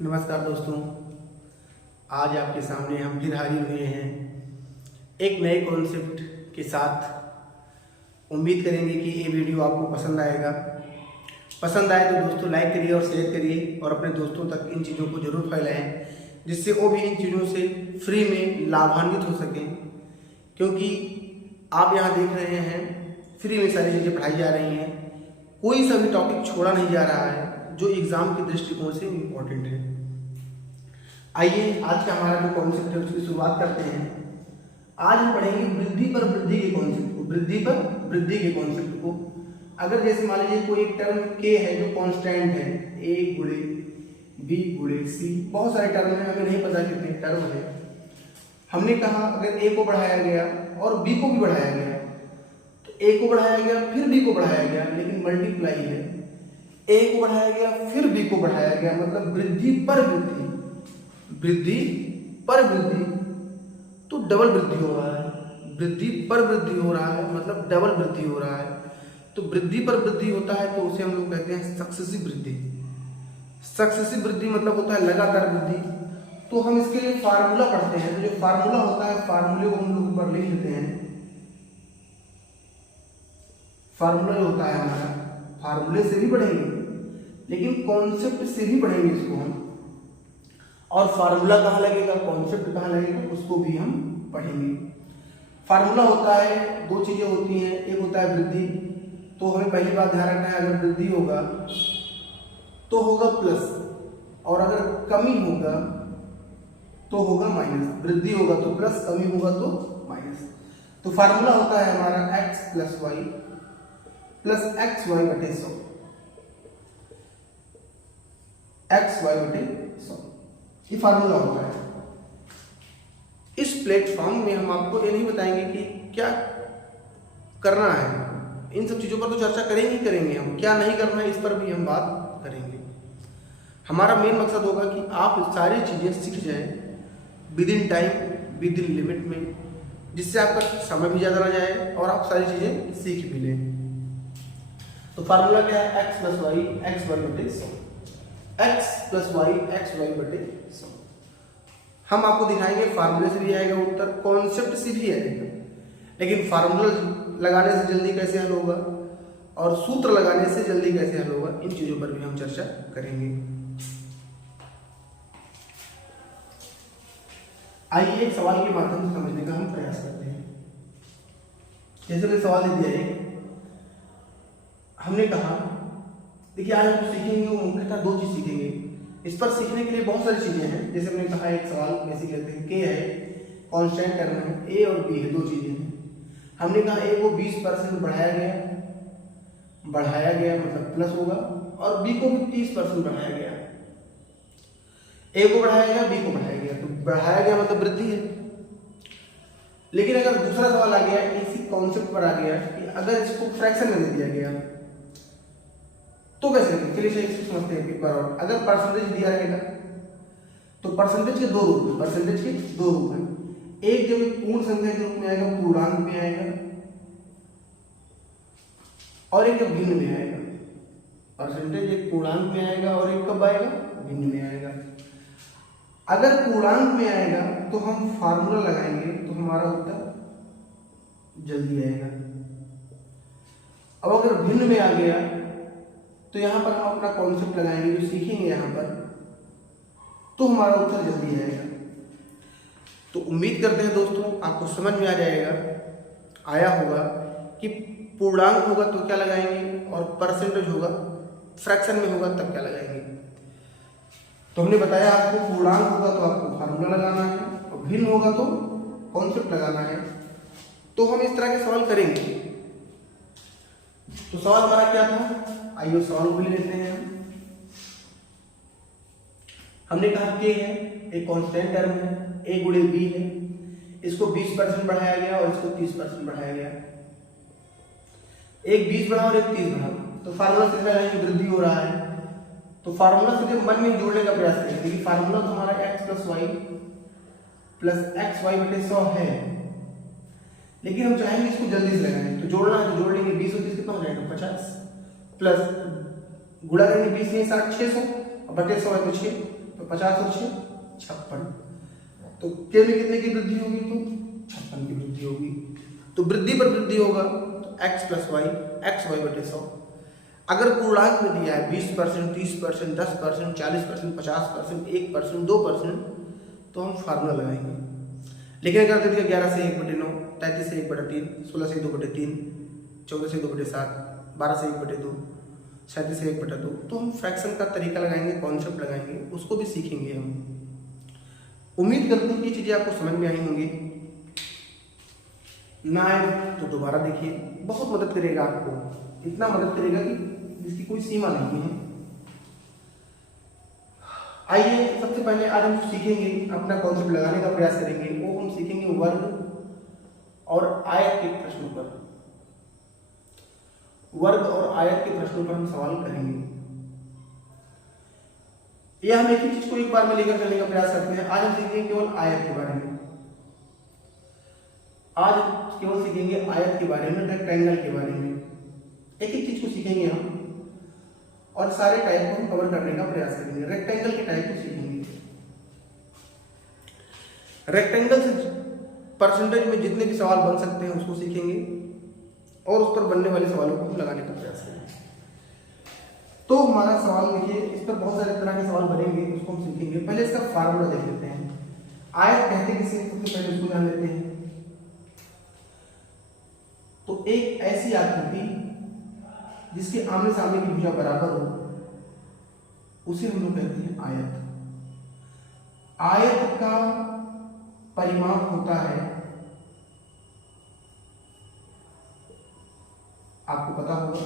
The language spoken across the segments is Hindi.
नमस्कार दोस्तों, आज आपके सामने हम फिर हाजिर हुए हैं एक नए कॉन्सेप्ट के साथ। उम्मीद करेंगे कि ये वीडियो आपको पसंद आएगा। पसंद आए तो दोस्तों लाइक करिए और शेयर करिए और अपने दोस्तों तक इन चीज़ों को जरूर फैलाएं, जिससे वो भी इन चीज़ों से फ्री में लाभान्वित हो सकें। क्योंकि आप यहाँ देख रहे हैं फ्री में सारी चीज़ें पढ़ाई जा रही हैं, कोई सा भी टॉपिक छोड़ा नहीं जा रहा है जो एग्जाम के दृष्टिकोण से इम्पोर्टेंट है। आइए आज का हमारा जो कॉन्सेप्ट है उसकी शुरुआत करते हैं। आज हम पढ़ेंगे वृद्धि पर वृद्धि के कॉन्सेप्ट को। वृद्धि पर वृद्धि के कॉन्सेप्ट को अगर जैसे मान लीजिए कोई एक टर्म के है जो कांस्टेंट है, ए गुणे बी गुणे सी, बहुत सारे टर्म है, हमें नहीं पता कितने टर्म है। हमने कहा अगर ए को बढ़ाया गया और बी को भी बढ़ाया गया तो ए को बढ़ाया गया फिर बी को बढ़ाया गया, लेकिन मल्टीप्लाई है। ए को बढ़ाया गया फिर बी को बढ़ाया गया, मतलब वृद्धि पर वृद्धि, वृद्धि पर वृद्धि, तो डबल वृद्धि हो रहा है। वृद्धि पर वृद्धि हो रहा है मतलब डबल वृद्धि हो रहा है। तो वृद्धि पर वृद्धि होता है तो उसे हम लोग कहते हैं सक्सेसिव वृद्धि। सक्सेसिव वृद्धि मतलब होता है लगातार वृद्धि। तो हम इसके लिए फार्मूला पढ़ते हैं, तो जो फार्मूला होता है फार्मूले को हम लोग ऊपर लिख लेते हैं। फार्मूला जो होता है हमारा, फार्मूले से भी पढ़ेंगे लेकिन कॉन्सेप्ट से भी पढ़ेंगे इसको हम। और फार्मूला कहाँ लगेगा, कॉन्सेप्ट कहाँ लगेगा, उसको भी हम पढ़ेंगे। फार्मूला होता है, दो चीजें होती हैं, एक होता है वृद्धि। तो हमें पहली बात ध्यान रखना है, अगर वृद्धि होगा तो होगा प्लस, और अगर कमी होगा तो होगा माइनस। वृद्धि होगा तो प्लस, कमी होगा तो माइनस। तो फार्मूला होता है हमारा x plus Y plus X Y बटे 100, एक्स वाई बटे 100, ये फार्मूला होता है। इस प्लेटफॉर्म में हम आपको ये नहीं बताएंगे कि क्या करना है, इन सब चीज़ों पर तो चर्चा करेंगे ही करेंगे हम, क्या नहीं करना है इस पर भी हम बात करेंगे। हमारा मेन मकसद होगा कि आप सारी चीज़ें सीख जाएं with in time, with in limit में, जिससे आपका समय भी ज़्यादा ना जाए और आप सारी चीज़ें सीख भी लें। तो फार्मूला क्या है, x plus Y X Y बटे 100, x plus Y X Y बटे 100। हम आपको दिखाएंगे फार्मूले से भी आएगा उत्तर, कॉन्सेप्ट से भी आएगा, लेकिन फार्मूला लगाने से जल्दी कैसे हल होगा और सूत्र लगाने से जल्दी कैसे हल होगा, इन चीजों पर भी हम चर्चा करेंगे। आइए एक सवाल के माध्यम से समझने का हम प्रयास करते हैं। जैसे मैंने सवाल दे दिया है, हमने कहा देखिए आज हम सीखेंगे वो मुख्यतः दो चीज सीखेंगे। इस पर सीखने के लिए बहुत सारी चीजें हैं। जैसे मैंने कहा एक सवाल बेसिक लेते हैं, के है कांस्टेंट टर्म है, ए और बी है, दो चीजें हैं। हमने कहा ए को 20% बढ़ाया गया मतलब प्लस होगा, और बी को भी 30% बढ़ाया गया। ए को बढ़ाया गया, बी को बढ़ाया गया, तो बढ़ाया गया मतलब वृद्धि है। लेकिन अगर दूसरा सवाल आ गया, इसी कॉन्सेप्ट पर आ गया कि अगर इसको फ्रैक्शन में दे दिया गया तो कैसे करेंगे। चलिए इसे समझते हैं एक बार और। अगर परसेंटेज दिया रहेगा तो परसेंटेज के दो रूप हैं, परसेंटेज के दो रूप हैं। एक जब एक पूर्ण संख्या के रूप में आएगा, पूर्णांक में आएगा, और एक जब भिन्न में आएगा। परसेंटेज एक पूर्णांक में आएगा और एक कब आएगा, भिन्न में आएगा। अगर पूर्णांक में आएगा तो हम फार्मूला लगाएंगे तो हमारा उत्तर जल्दी आएगा। अब अगर भिन्न में आ गया तो यहां पर हम अपना कॉन्सेप्ट लगाएंगे, जो सीखेंगे यहां पर, तो हमारा उत्तर जल्दी आएगा। तो उम्मीद करते हैं दोस्तों आपको समझ में आ जाएगा, आया होगा कि पूर्णांक होगा तो क्या लगाएंगे और परसेंटेज होगा, फ्रैक्शन में होगा तब क्या लगाएंगे। तो हमने बताया आपको पूर्णांक होगा तो आपको फार्मूला लगाना है, और भिन्न होगा तो कॉन्सेप्ट लगाना है। तो हम इस तरह के सवाल करेंगे। तो सवाल हमारा क्या था, आइए सवाल को भी लेते हैं। हमने कहा के है एक कांस्टेंट टर्म है, ए गुणे बी है, इसको 20% बढ़ाया गया और इसको 30% बढ़ाया गया। एक 20 बढ़ा और एक 30 बढ़ा, तो फार्मूला से क्या वृद्धि हो रहा है। तो फार्मूला से जब मन में जोड़ने का प्रयास करेंगे, देखिए फार्मूला तो हमारा x plus Y plus X Y बटे 100 है, लेकिन हम चाहेंगे इसको जल्दी से लगाएं। तो जोड़ना है तो जोड़ लेंगे, 20 और 30 कितना हो जाएगा, 50, प्लस गुणा करेंगे 20 से 60, 600, और बटे 100 है तो 6, तो 50 और 6 56। तो के में कितने की वृद्धि होगी? तो 56 की वृद्धि होगी। तो वृद्धि पर वृद्धि होगा तो x + y x y बटे 100। अगर पूर्णांक में दिया है 20%, 30%, 10%, 40%, 50%, 1%, 2%, तो हम फार्मूला लगाएंगे। लेकिन अगर दे दिया 11 से 1/9, 33 से 1/3, 16 से 2/3, 14 से 2/7, 12 से 1/2, 37 से 1/2, तो हम फ्रैक्शन का तरीका लगाएंगे, कॉन्सेप्ट लगाएंगे, उसको भी सीखेंगे हम। उम्मीद करते हैं कि चीज़ें आपको समझ में आई होंगी। ना आए तो दोबारा देखिए, बहुत मदद करेगा आपको, इतना मदद करेगा कि जिसकी कोई सीमा नहीं है। आइए सबसे पहले आज हम सीखेंगे, अपना कॉन्सेप्ट लगाने का प्रयास करेंगे। वो हम सीखेंगे वर्ग और आयत के प्रश्नों पर। वर्ग और आयत के प्रश्नों पर हम सवाल करेंगे। यह हम एक ही चीज को एक बार में लेकर चलने का प्रयास करते हैं। आज हम सीखेंगे केवल आयत के बारे में। आज केवल सीखेंगे आयत के बारे में, रेक्टेंगल के बारे में। एक एक चीज को सीखेंगे हम और सारे टाइप को हम कवर करने का प्रयास करेंगे। रेक्टेंगल के टाइप को सीखेंगे। रेक्टेंगल से परसेंटेज में जितने भी सवाल बन सकते हैं उसको सीखेंगे और उस पर बनने वाले सवालों को हम लगाने का प्रयास करेंगे। तो हमारा सवाल देखिए, इस पर बहुत सारे तरह के सवाल बनेंगे, उसको हम सीखेंगे। पहले इसका फार्मूला देख लेते हैं। आयत कहते किसे, सबसे पहले उसको जान लेते हैं। तो एक ऐसी आकृति जिसके आमने सामने की भुजा बराबर हो, उसे हम लोग कहते हैं आयत। आयत का परिमाप होता है, आपको पता होगा,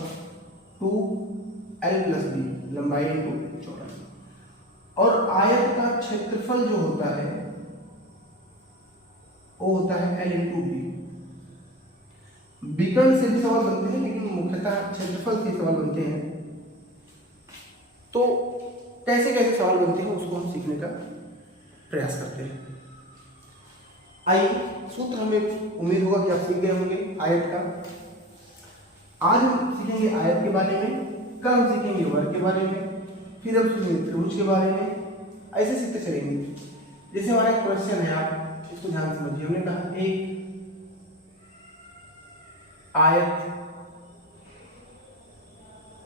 2l+b, लंबाई इंटू चौड़ाई। और आयत का क्षेत्रफल जो होता है वो होता है l×b। विकर्ण से भी सवाल बनते हैं, लेकिन मुख्यतः क्षेत्रफल से सवाल बनते हैं। तो कैसे कैसे सवाल बनते हैं उसको हम सीखने का प्रयास करते हैं। आइए, सूत्र हमें उम्मीद होगा कि आप सीख गए होंगे आयत का। आज हम सीखेंगे आयत के बारे में, कल हम सीखेंगे वर्ग के बारे में, फिर हम सीखेंगे त्रिभुज के बारे में। ऐसे सीखते चलेंगे। जैसे हमारा एक क्वेश्चन है, आप इसको ध्यान से समझिए। हमने कहा एक आयत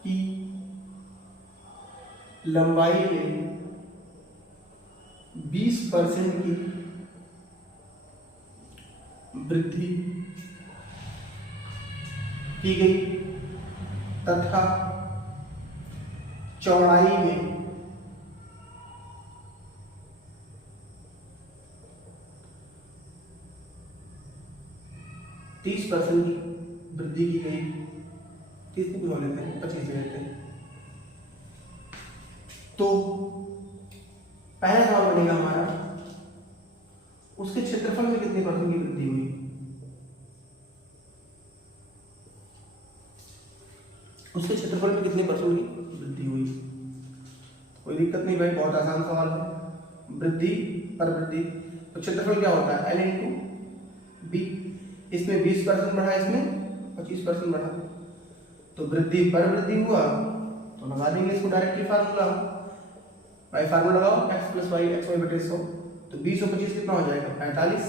की लंबाई में 20% की वृद्धि की गई तथा चौड़ाई में 30% की वृद्धि की गई। 30 की बुला लेते हैं, 25 लेते हैं। तो पहला सवाल बनेगा हमारा, उसके क्षेत्रफल में कितने परसेंट की वृद्धि हुई। उसके क्षेत्रफल में कितने परसेंट की वृद्धि हुई। कोई दिक्कत नहीं भाई, बहुत आसान सवाल है। वृद्धि पर वृद्धि, तो क्षेत्रफल क्या होता है, l×b। इसमें 20% बढ़ा, इसमें 25% बढ़ा, तो वृद्धि पर वृद्धि हुआ। तो लगा देंगे इसको डायरेक्टली फार्मूला। भाई फार्मूला लगाओ, x + y x y बटे 100। तो 20 और 25 कितना हो जाएगा, 45।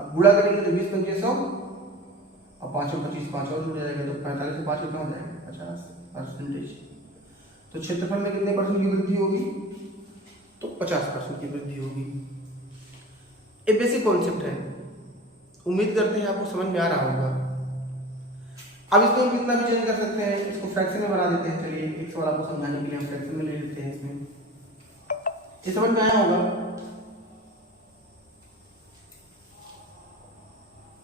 अब गुणा करेंगे तो 20 × 5 100 और 5 और 25 5 और जुड़ जाएगा, तो 45 से 5 कितना हो जाएगा, 50%। तो क्षेत्रफल में कितने परसेंट की वृद्धि होगी, तो 50% की वृद्धि होगी। ये बेसिक कॉन्सेप्ट है, उम्मीद करते हैं आपको समझ में आ रहा होगा। अब इसको हम कितना भी चेंज कर सकते हैं, इसको फ्रैक्शन में बना देते हैं। चलिए एक सवाल आपको समझाने के लिए हम फ्रैक्शन में ले लेते हैं। इसमें ये समझ में आया होगा।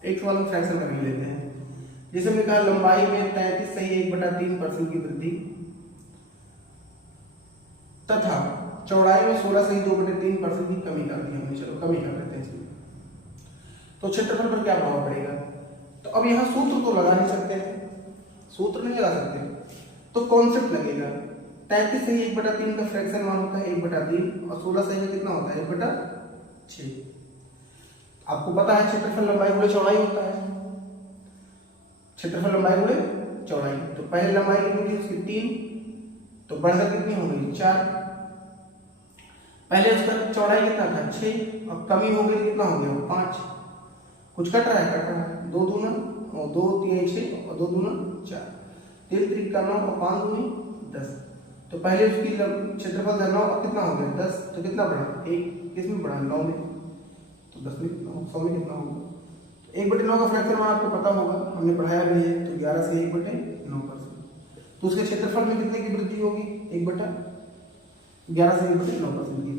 एक सवाल हम फ्रैक्शन कर लेते हैं। जैसे हमने कहा लंबाई में 33 सही 1/3% की वृद्धि तथा चौड़ाई में 16 सही 2/3% की कमी कर दी हमने। चलो कमी कर देते हैं इसमें। तो क्षेत्रफल पर क्या प्रभाव पड़ेगा। तो अब यहाँ सूत्र तो लगा नहीं सकते, सूत्र नहीं लगा सकते, तो कॉन्सेप्ट लगेगा। 33 सही 1/3 का फ्रैक्शन मान होता है 1/3 और 16 सही में कितना होता है 1/6। आपको पता है क्षेत्रफल लंबाई गुणे चौड़ाई होता है। क्षेत्रफल लंबाई गुणे चौड़ाई, तो पहले लंबाई कितनी थी उसकी 3, तो बढ़कर कितनी हो गई 4। पहले उसका चौड़ाई कितना था 6, और कमी हो गई कितना हो गया 5। कुछ कट रहा है 2 दूना और 2 3 6 और 2 दूना 4, 3 3 का 9 और 5 दूनी 10। तो पहले उसकी क्षेत्रफल था 9, अब कितना हो गया 10, तो कितना बढ़ा 1, किसमें बढ़ा 9 में, तो 10 में कितना होगा 100 में कितना होगा। 1/9 का फ्रैक्शन मान आपको पता होगा, हमने पढ़ाया भी है, तो 11 से 1/9%। तो उसके क्षेत्रफल में कितने की वृद्धि होगी 1/11 से 1/9% की।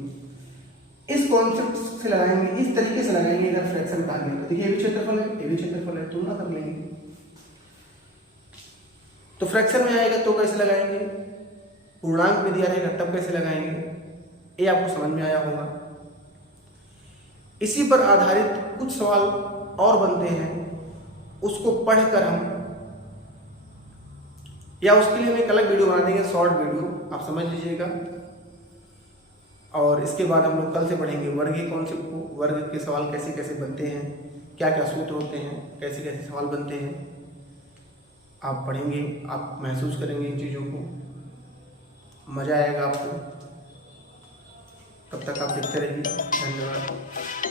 इस कॉन्सेप्ट से लगाएंगे, इस तरीके से लगाएंगे अगर फ्रैक्शन निकालने का। देखिए ये भी क्षेत्रफल है, ये भी क्षेत्रफल है, तुलना कर लेंगे। तो फ्रैक्शन में आएगा तो कैसे लगाएंगे, पूर्णांक में दिया रहेगा तब कैसे लगाएंगे, ये आपको समझ में आया होगा। इसी पर आधारित कुछ सवाल और बनते हैं, उसको पढ़कर हम, या उसके लिए हम एक अलग वीडियो बना देंगे, शॉर्ट वीडियो, आप समझ लीजिएगा। और इसके बाद हम लोग कल से पढ़ेंगे वर्गीय कॉन्सेप्ट को, वर्ग के सवाल कैसे कैसे बनते हैं, क्या क्या सूत्र होते हैं, कैसे कैसे सवाल बनते हैं, आप पढ़ेंगे, आप महसूस करेंगे इन चीज़ों को, मज़ा आएगा आपको। तब तक आप देखते रहिए, धन्यवाद।